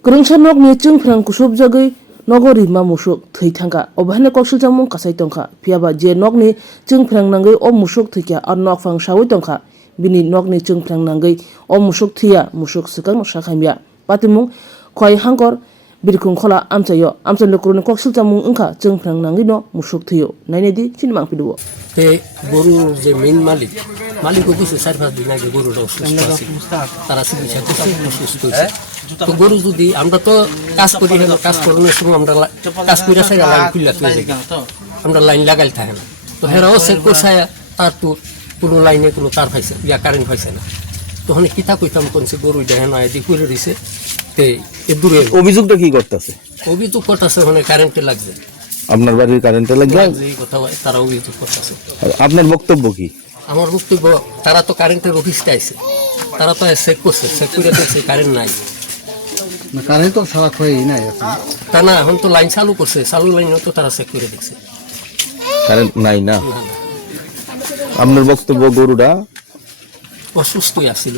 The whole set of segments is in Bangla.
Kerengsa nok ni chungprang kusub jagai nogori ma musuk thei thangka obhane koksul jamung kasai tongkha phiaba je nok ni chungprang nangai o musuk thikya ar nok phang sawi tongkha bini nok ni chungprang nangai o musuk thia musuk sikang sakhamya patimung khoi hangkor birkhung khola amchayo amchal lokroni koksul jamung ungkha chungprang nangai no musuk thiyo nainedi chinmang piduo te গরুর যে মেইন মালিকও কিছু 4-5 দিন আগে গরুটা অসুস্থ আছে তারা চিকিৎসা করছে অসুস্থ হয়েছে তো গরু যদি আমরা তো কাজ করি কাজ করানোর সময় আমরা কাজ করে সাইরা লাইন খুলে যাই আমরা লাইন লাগাই থাকে না তো হেরাও চেক করছে তার তো কোনো লাইনে কোনো তার পাইছে ইয়া কারেন্ট পাইছে না তখন কিতা কইতাম কোনছে গরু দেখেন আইদি করে দিছে তে এ দূরে অভিযোগটা কি করতেছে অভিযোগ করতেছে মানে কারেন্টে লাগছে আপনার বাড়ির কারেন্টে লাগবে এই কথা তারা অভিযোগ করতেছে আপনার বক্তব্য কি আমার বক্তব্য তারা তো কারেন্টের অফিসে আইছে তারা তো চেক করছে চেক করে দেখছে কারেন্ট নাই কারেন্ট তো সারা হয়েই নাই তা না এখন তো লাইন চালু করছে চালু লাইনও তো তারা চেক করে দেখছে কারেন্ট নাই না আপনার বক্তব্য গরুটা অসুস্থই আসছিল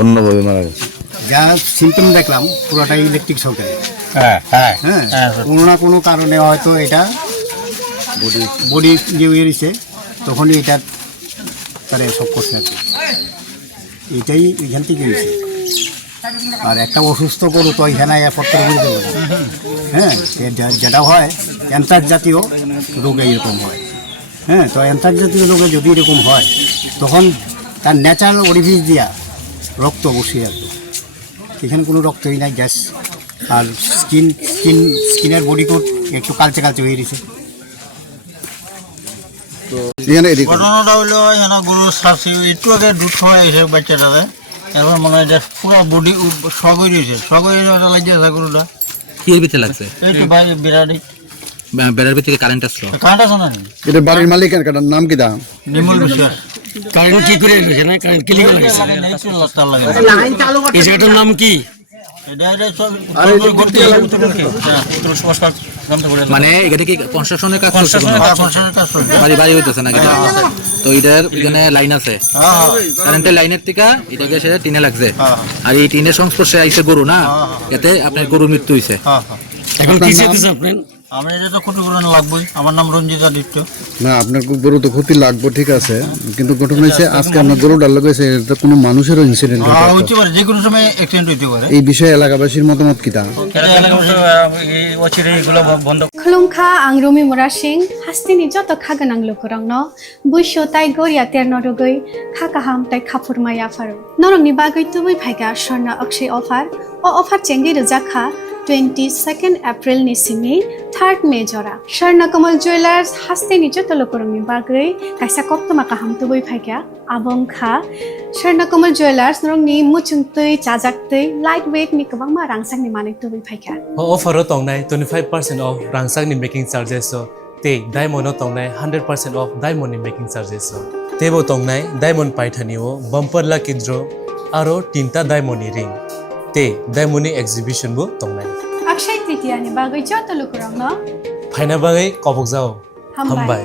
অন্যভাবে মারা গেছে যা সিমটম দেখলাম পুরোটাই ইলেকট্রিক শকে হ্যাঁ কোনো না কোনো কারণে হয়তো এটা বডি যে হয়েছে তখনই এটা তারা সব করছে আর কি এটাই এখান থেকে হয়েছে আর একটা অসুস্থ গরু তো এখানে পত্র বুঝতে পারে হ্যাঁ যেটা হয় ক্যান্সার জাতীয় রোগে এরকম হয় হ্যাঁ তো ক্যান্সার জাতীয় রোগে যদি এরকম হয় তখন তার ন্যাচারাল অরিফিস দিয়া রক্ত বসে আসবে এখানে কোনো রক্তই নাই গ্যাস আর স্কিনের বডি কোট একটু কালচে হয়ে গেছে ঘটনাটা হলো এখানে গরু শাসি একটু আগে দুধ খাওয়া এসে বাচ্চাটাতে এখন মনে হয় যে পুরো বডি শখ হয়ে ওটা লাগিয়ে আছে গরুটা কি এর ভিতরে লাগছে এইটু ভাই বিরাটি বেড়ার ভিতরে কারেন্ট আসলো কারেন্ট আছে না এটা বাড়ির মালিকের নাম কি দাম নিমল বিশ্বাস কারেন্ট কি করে এসেছে না কারেন্ট ক্লিক লাগিয়েছে তার লাগে এই জায়গাটার নাম কি মানে এখানে কি কনস্ট্রাকশনের কাজ চলছে বাড়ি হইতেছে না তো এটার এখানে লাইন আছে কারেন্টের লাইনের থেকে এটাকে সে টিনে লাগছে আর এই টিনের সংস্পর্শে আইছে গরু না এতে আপনার গরুর মৃত্যু হয়েছে এখন কি চাইতেছে আপনি আমি এটা তো ক্ষতিপূরণ লাগবেই আমার নাম রঞ্জিত আদিত্য না আপনার গরু তো ক্ষতি লাগবে ঠিক আছে কিন্তু ঘটনা হয়েছে আজকে আপনার গরুটা লাগাইছে এটা কোনো মানুষেরও ইনসিডেন্ট হইতে পারে যে কোনো সময় অ্যাক্সিডেন্ট হইতে পারে এই বিষয়ে এলাকাবাসীর মতামত কি তা खुलुमखा आं रमि मुरा सिंह हास्तिनि जत खागोनां लोकरंनो बुइसो ताइ गरिया तेरनरगै खाकाहाम ताइ खाफुरमाया फारो नरंनि बागै तुबै फाइगा स्वर्णा अक्षय अफार चेंगि रजाखा 22 एप्रिल नि सिमी 3 मे जरा स्वर्णकमल ज्वेलर्स हास्तिनि जत लोकरंनि बागै काइसा कप्तमा काहाम तुबै फाइगा आबंखा स्वर्णकमल ज्वेलर्स नरंनि मुचुंतै चाजाक्तै लाइट वेट नि गोबांमा रांसांनि मानै तुबै फाइगा अफारो तंनाय 25% ऑफ रांसांनि मेकिंग चार्जेस ते डायमंड तंनाय 100% ऑफ डायमंड नि मेकिंग चार्जेस तेबो तंनाय डायमंड पाइथानिओ बम्पर लाकी ड्र आरो 3टा डायमंड नि रिंग ते डायमंड नि एक्जिबिशन बो तंनाय अक्षय तृतीया नि बागै जत लोकरंनो फाइना बागै कबक जाओ हामबाय